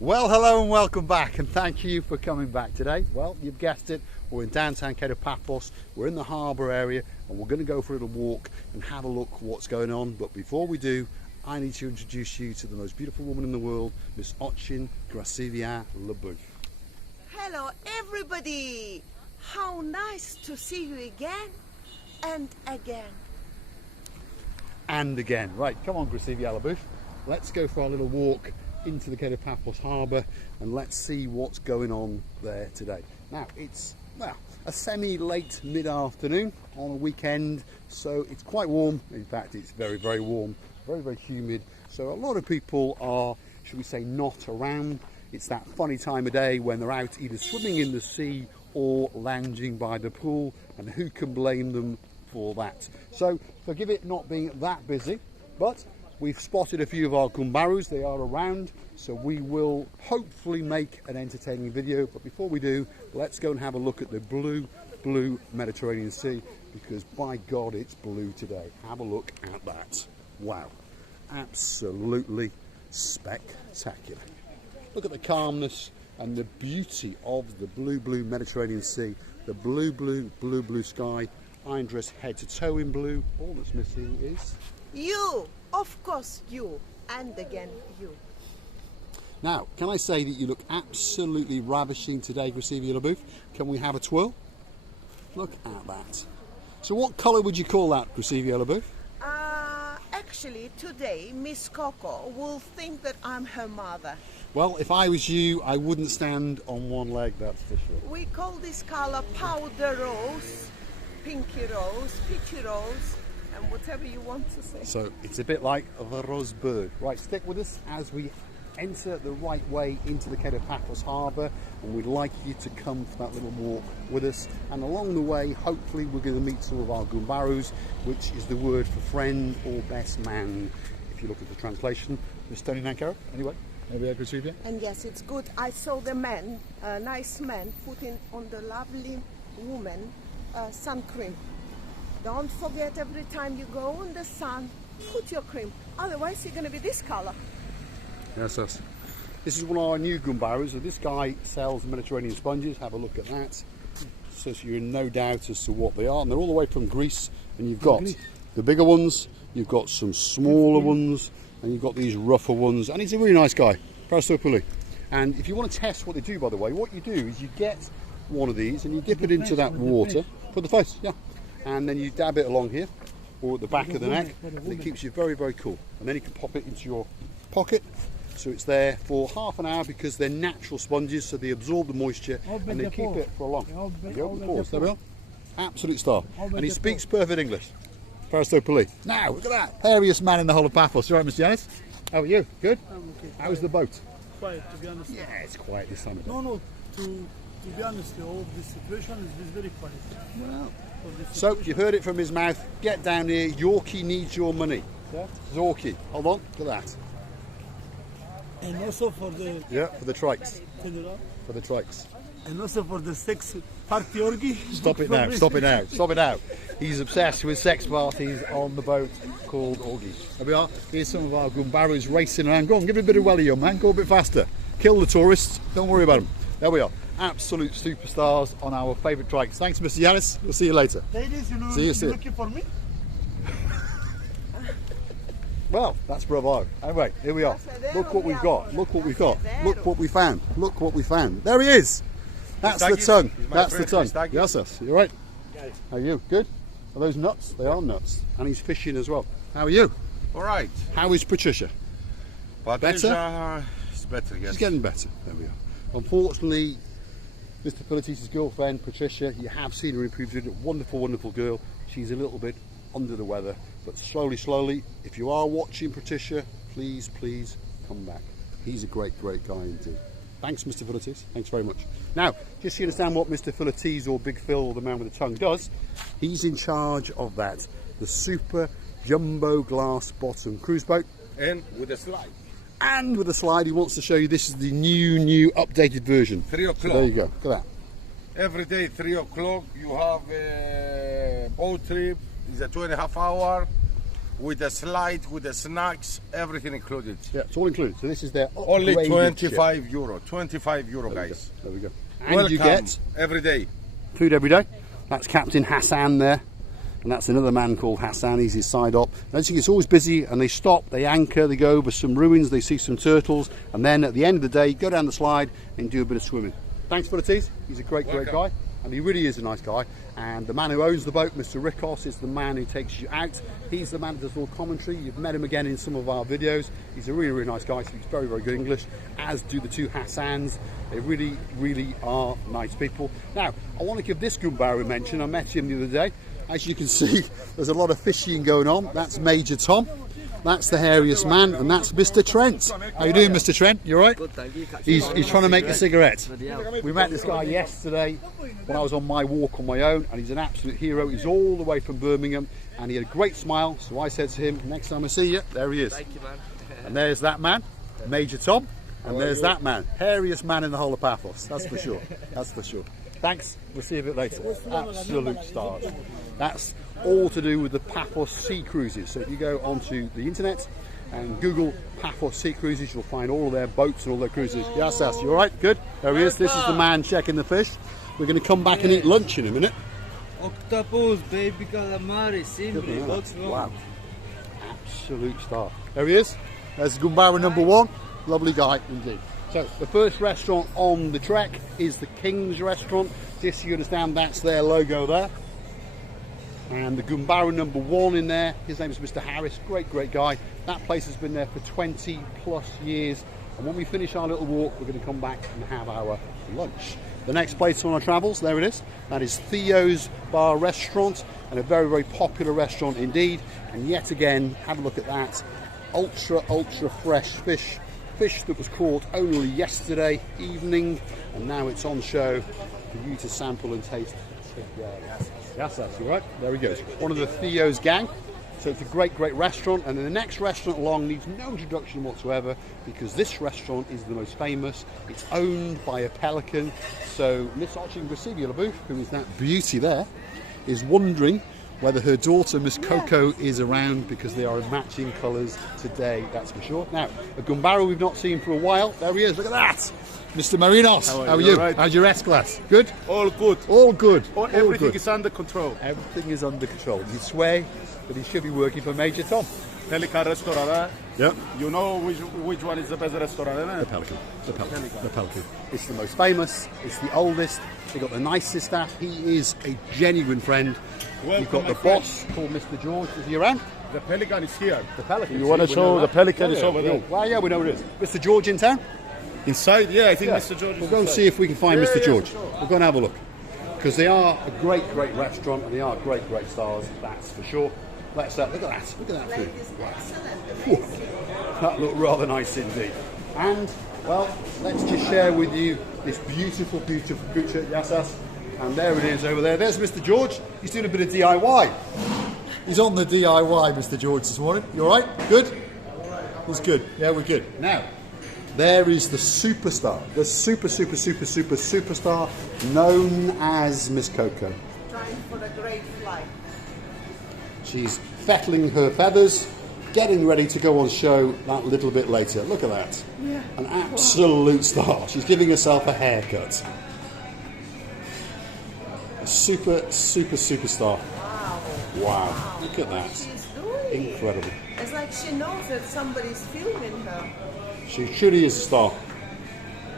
Well, hello and welcome back, and thank you for coming back today. Well, you've guessed it, we're in downtown Paphos, we're in the harbour area, and we're going to go for a little walk and have a look what's going on. But before we do, I need to introduce you to the most beautiful woman in the world, Miss Coco the Pelican. Hello everybody! How nice to see you again and again. And again. Right, come on Coco the Pelican. Let's go for our little walk into the Paphos Harbour and let's see what's going on there today. Now it's, well, a semi-late mid-afternoon on a weekend, so it's quite warm. In fact, it's very, very warm, very, very humid. So a lot of people are, should we say, not around. It's that funny time of day when they're out either swimming in the sea or lounging by the pool, and who can blame them for that? So forgive it not being that busy, but we've spotted a few of our gumbaros. They are around, so we will hopefully make an entertaining video. But before we do, let's go and have a look at the blue Mediterranean Sea, because by God, it's blue today. Have a look at that. Wow, absolutely spectacular. Look at the calmness and the beauty of the blue Mediterranean Sea, the blue sky. I'm dressed head to toe in blue. All that's missing is You, of course you, and again you. Now, can I say that you look absolutely ravishing today, Coco the Pelican? Can we have a twirl? Look at that. So what colour would you call that, Coco the Pelican? Actually, today Miss Coco will think that I'm her mother. Well, if I was you, I wouldn't stand on one leg, that's for sure. We call this colour powder rose, pinky rose, peachy rose, and whatever you want to say. So it's a bit like the rosebud. Right, stick with us as we enter the right way into the Paphos Harbour, and we'd like you to come for that little walk with us. And along the way, hopefully we're going to meet some of our gumbaros, which is the word for friend or best man, if you look at the translation. Miss Tony Nankara, anyway. And yes, it's good. I saw the man, nice man, putting on the lovely woman sun cream. Don't forget, every time you go in the sun, put your cream. Otherwise, you're going to be this color. Yes, yes. This is one of our new gumbaros. So this guy sells Mediterranean sponges. Have a look at that. So you're in no doubt as to what they are. And they're all the way from Greece. And you've got the bigger ones, you've got some smaller ones, and you've got these rougher ones. And he's a really nice guy. And if you want to test what they do, by the way, what you do is you get one of these and you dip it into that water. For the face, yeah. And then you dab it along here or at the back of the neck, and it keeps you very, very cool. And then you can pop it into your pocket, so it's there for half an hour, because they're natural sponges, so they absorb the moisture and they keep it for a long. There we are. Absolute star. And he speaks perfect English. Now, look at that. Hairiest man in the whole of Paphos. You all right, Mr. Yanis? How are you? Good? I'm okay. How's the boat? Quiet, to be honest. Yeah, it's quiet this time of day. No, to be honest, all this situation is very quiet. Well, so you've heard it from his mouth. Get down here. Yorkie needs your money. Yeah? Zorkie. Hold on. Look at that. And also for the... Yeah, for the trikes. For the trikes. And also for the sex party orgy. Stop it now. Stop it now. Stop it now. He's obsessed with sex parties on the boat called orgies. There we are. Here's some of our gumbaros racing around. Go on, give it a bit of welly, young man. Go a bit faster. Kill the tourists. Don't worry about them. There we are. Absolute superstars on our favourite trikes. Thanks, Mr. Yanis. We'll see you later. Ladies, you know, see you you're looking for me? Well, that's bravo. Anyway, here we are. Look what we've got. Look what we've got. Look what we found. Look what we found. There he is. That's the tongue. That's the tongue. Yes, sir. You're right. How are you? Good? Are those nuts? They are nuts. And he's fishing as well. How are you? All right. How is Patricia? Better? It's better, yes. She's getting better. There we are. Unfortunately, Mr. Pelican's girlfriend, Patricia, you have seen her improve. She's a wonderful, wonderful girl. She's a little bit under the weather. But slowly, if you are watching Patricia, please come back. He's a great guy indeed. Thanks, Mr. Philates. Thanks very much. Now, just so you understand what Mr. Philates, or Big Phil, or the man with the tongue, does, he's in charge of that. The super jumbo glass bottom cruise boat. And with a slide. And with a slide, he wants to show you this is the new updated version. 3 o'clock. So there you go. Look at that. Every day, 3 o'clock, you have a boat trip. It's a 2.5 hour. with the slide, with the snacks, everything included. Yeah, it's all included. So this is their Only upgraded 25 ship. euro. 25 euro, There we guys. go. There we go. And Welcome you get every day. food every day. That's Captain Hassan there. And that's another man called Hassan. He's his side up. And as you see, it's always busy, and they stop, they anchor, they go over some ruins, they see some turtles, and then at the end of the day, go down the slide and do a bit of swimming. Thanks for the tease. He's a great guy, and he really is a nice guy. And the man who owns the boat, Mr. Rikos, is the man who takes you out. He's the man that does all commentary. You've met him again in some of our videos. He's a really, really nice guy. Speaks very, very good English, as do the two Hassans. They really, really are nice people. Now, I want to give this gumbaro a mention. I met him the other day. As you can see, there's a lot of fishing going on. That's Major Tom. That's the hairiest man, and that's Mr. Trent. How you doing, Mr. Trent? You all right? Good, thank you. He's trying to make a cigarette. Yeah. We met this guy yesterday when I was on my walk on my own, and he's an absolute hero. He's all the way from Birmingham, and he had a great smile. So I said to him, next time I see you, there he is. Thank you, man. And there's that man, Major Tom, and there's that man, hairiest man in the whole of Paphos. That's for sure. That's for sure. Thanks. We'll see you a bit later. Absolute stars. That's all to do with the Paphos Sea Cruises. So if you go onto the internet and Google Paphos Sea Cruises, you'll find all of their boats and all their cruises. Yes, you all right? Good. There he is. This is the man checking the fish. We're going to come back and eat lunch in a minute. Octopus, baby calamari, simply. What's wrong? Wow. Absolute star. There he is. There's Gumbaro number one. Lovely guy indeed. So the first restaurant on the trek is the King's Restaurant. Just so you understand, that's their logo there. And the Gumbaro number one in there, his name is Mr. Harris. Great guy. That place has been there for 20 plus years. And when we finish our little walk, we're going to come back and have our lunch. The next place on our travels, there it is. That is Theo's Bar Restaurant, and a very, very popular restaurant indeed. And yet again, have a look at that. Ultra fresh fish. Fish that was caught only yesterday evening, and now it's on show for you to sample and taste together. Yes, that's right. There he goes. One of the Theo's gang. So it's a great restaurant, and then the next restaurant along needs no introduction whatsoever, because this restaurant is the most famous. It's owned by a pelican. So Miss Coco, who is that beauty there, is wondering whether her daughter, Miss Coco, is around, because they are in matching colours today, that's for sure. Now, a gumbaro we've not seen for a while. There he is, look at that! Mr. Marinos, how are you? Right. How's your S-class? Good? All good. All good. Everything good. is under control. Everything is under control. You swear that he should be working for Major Tom. Pelican restaurant. Yep. You know which one is the best restaurant? The Pelican. The Pelican. The Pelican. It's the most famous. It's the oldest. They've got the nicest staff. He is a genuine friend. You've got the boss called Mr. George. Is he around? The Pelican is here. The Pelican. You want to show the Pelican is over there. Well, yeah, we know it is. Mr. George in town? Inside? Yeah, I think Mr. George is We'll go and inside. see if we can find Mr. yeah, George. for sure. We'll go and have a look. Because they are a great restaurant, and they are great stars, that's for sure. Let's look at that. Look at that food. Wow. That looked rather nice indeed. And, well, let's just share with you this beautiful creature, Yassas. And there it is over there. There's Mr. George. He's doing a bit of DIY. He's on the DIY, Mr. George, this morning. You all right? Good? It's good. Yeah, we're good. Now, there is the superstar, the superstar known as Miss Coco. Trying for a great flight. She's fettling her feathers, getting ready to go on show that little bit later. Look at that. Yeah. An absolute star. She's giving herself a haircut. A superstar. Wow. Look at that. She's doing. Incredible. It's like she knows that somebody's filming her. She truly is a star.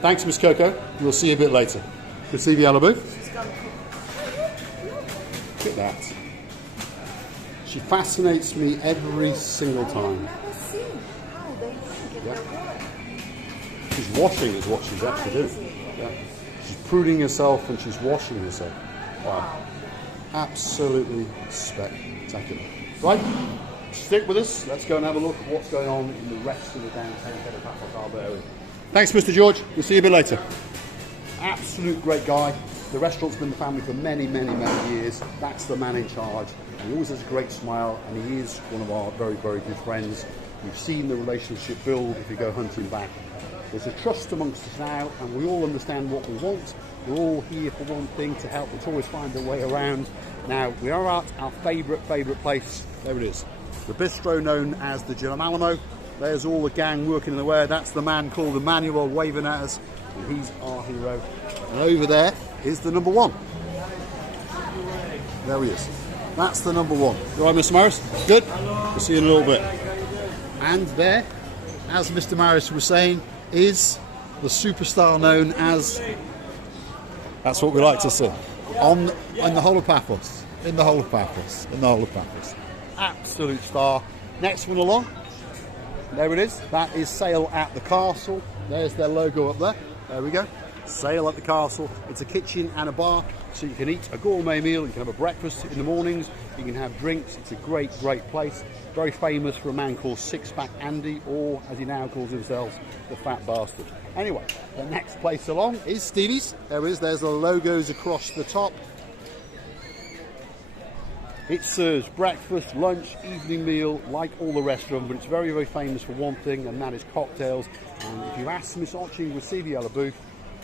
Thanks, Miss Coco. We'll see you a bit later. Good to see you, Alibu. She's gonna Look at that. She fascinates me every single time. I've never seen how they think Yeah. their work. She's washing is what she's actually doing. Yeah. She's pruning herself and she's washing herself. Wow. Absolutely spectacular. Right, stick with us. Let's go and have a look at what's going on in the rest of the downtown Paphos Harbour area. Thanks, Mr. George. We'll see you a bit later. Absolute great guy. The restaurant's been in the family for many years. That's the man in charge. And he always has a great smile, and he is one of our very good friends. We've seen the relationship build if you go hunting back. There's a trust amongst us now, and we all understand what we want. We're all here for one thing, to help the tourists find their way around. Now, we are at our favourite place. There it is. The bistro known as the Gin Alamo. There's all the gang working away. That's the man called Emmanuel waving at us, and he's our hero. And over there is the number one. There he is. That's the number one. You all right, Mr. Maris? Good? We'll see you in a little bit. And there, as Mr. Maris was saying, is the superstar known as... That's what we like to see. In the whole of Paphos. In the whole of Paphos. In the whole of Paphos. Absolute star. Next one along. There it is. That is Sail at the Castle. There's their logo up there. There we go. Sail at the Castle. It's a kitchen and a bar, so you can eat a gourmet meal. You can have a breakfast in the mornings. You can have drinks. It's a great, great place. Very famous for a man called Six-Pack Andy, or as he now calls himself, the Fat Bastard. Anyway, the next place along is Stevie's. There it is. There's the logos across the top. It serves breakfast, lunch, evening meal, like all the restaurants, but it's very, very famous for one thing, and that is cocktails. And if you ask Miss Oching with CV à la Bouffe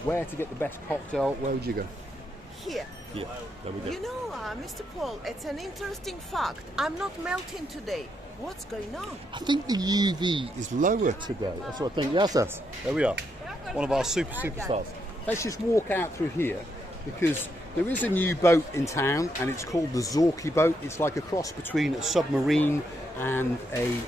where to get the best cocktail, where would you go? Here. Yeah, there we go. You know, Mr. Paul, it's an interesting fact. I'm not melting today. What's going on? I think the UV is lower today. That's what I think. Yes, yes. There we are. One of our superstars. Let's just walk out through here, because there is a new boat in town, and it's called the Zorky boat. It's like a cross between a submarine and a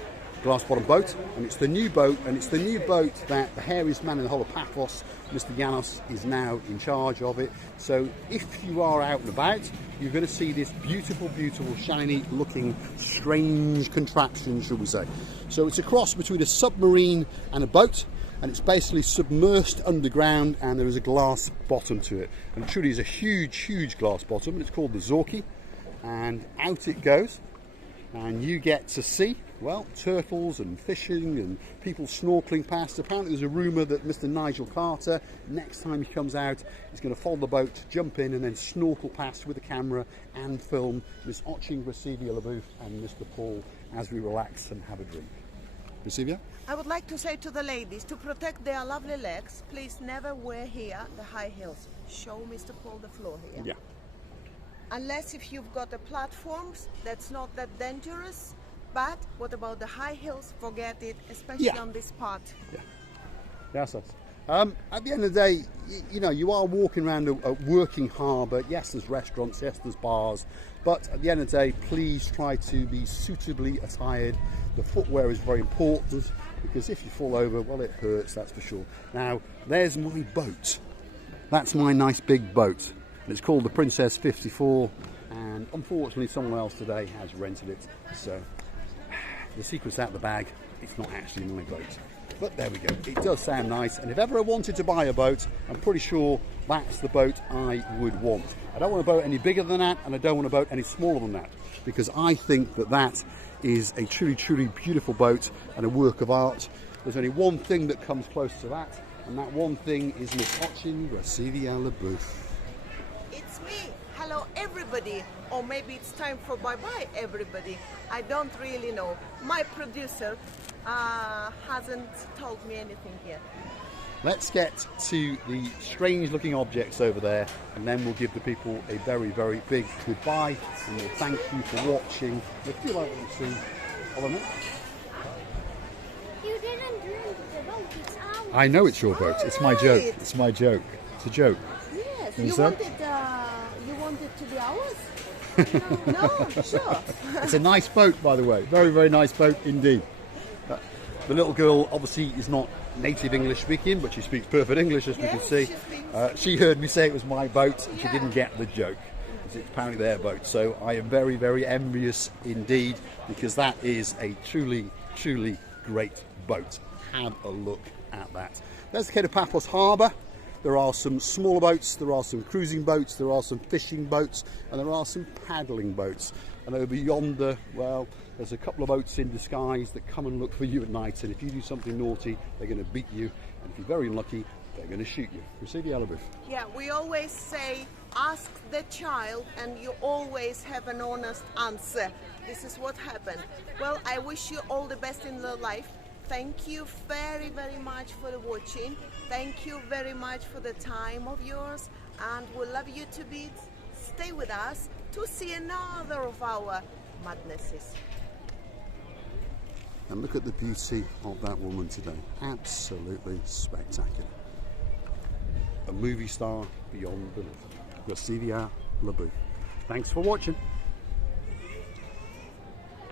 glass-bottom boat, and it's the new boat, and it's the new boat that the hairiest man in the whole of Paphos, Mr. Janos, is now in charge of it. So if you are out and about, you're going to see this beautiful, beautiful, shiny-looking, strange contraption, shall we say. So it's a cross between a submarine and a boat, and it's basically submersed underground, and there is a glass bottom to it. And it truly is a huge, huge glass bottom, and it's called the Zorky. And out it goes, and you get to see, well, turtles and fishing and people snorkeling past. Apparently there's a rumour that Mr. Nigel Carter, next time he comes out, is going to follow the boat, jump in and then snorkel past with a camera and film Miss Oching, Rasivia LaBouffe and Mr. Paul as we relax and have a drink. Rasivia? I would like to say to the ladies, to protect their lovely legs, please never wear here the high heels. Show Mr. Paul the floor here. Yeah. Unless if you've got the platforms, that's not that dangerous. But what about the high heels? Forget it, especially on this part. Yeah. Yes, yes. At the end of the day, you know, you are walking around a working harbour. Yes, there's restaurants, yes, there's bars. But at the end of the day, please try to be suitably attired. The footwear is very important, because if you fall over, well, it hurts, that's for sure. Now, there's my boat. That's my nice big boat. It's called the Princess 54, and unfortunately someone else today has rented it. So the secret's out the bag. It's not actually my boat. But there we go. It does sound nice, and if ever I wanted to buy a boat, I'm pretty sure that's the boat I would want. I don't want a boat any bigger than that, and I don't want a boat any smaller than that, because I think that that is a truly, truly beautiful boat and a work of art. There's only one thing that comes close to that, and that one thing is Miss Oching, Rasivia LaBouffe. It's me. Hello, everybody. Or maybe it's time for bye-bye, everybody. I don't really know. My producer hasn't told me anything yet. Let's get to the strange-looking objects over there, and then we'll give the people a very, very big goodbye, and we'll thank you for watching. If you like what you see, follow me. You didn't drink the boat, it's ours. I know it's your boat. It's my joke. It's my joke. It's a joke. Yes, You you said? wanted to be ours? No, sure. It's a nice boat, by the way. Very, very nice boat indeed. The little girl obviously is not native English speaking, but she speaks perfect English, as we can Yes, see. she speaks. She heard me say it was my boat, and she Yeah. didn't get the joke. It's apparently their boat. So I am very, very envious indeed, because that is a truly, truly great boat. Have a look at that. Let's head to Paphos Harbour. There are some smaller boats, there are some cruising boats, there are some fishing boats, and there are some paddling boats. And over yonder, well, there's a couple of boats in disguise that come and look for you at night, and if you do something naughty, they're going to beat you, and if you're very unlucky, they're going to shoot you. Rasivia LaBouffe. Yeah, we always say, ask the child and you always have an honest answer. This is what happened. Well, I wish you all the best in your life. Thank you very, very much for watching. Thank you very much for the time of yours, and we love you to bits. Stay with us to see another of our madnesses. And look at the beauty of that woman today. Absolutely spectacular. A movie star beyond belief. Gracidia Labouf. Thanks for watching.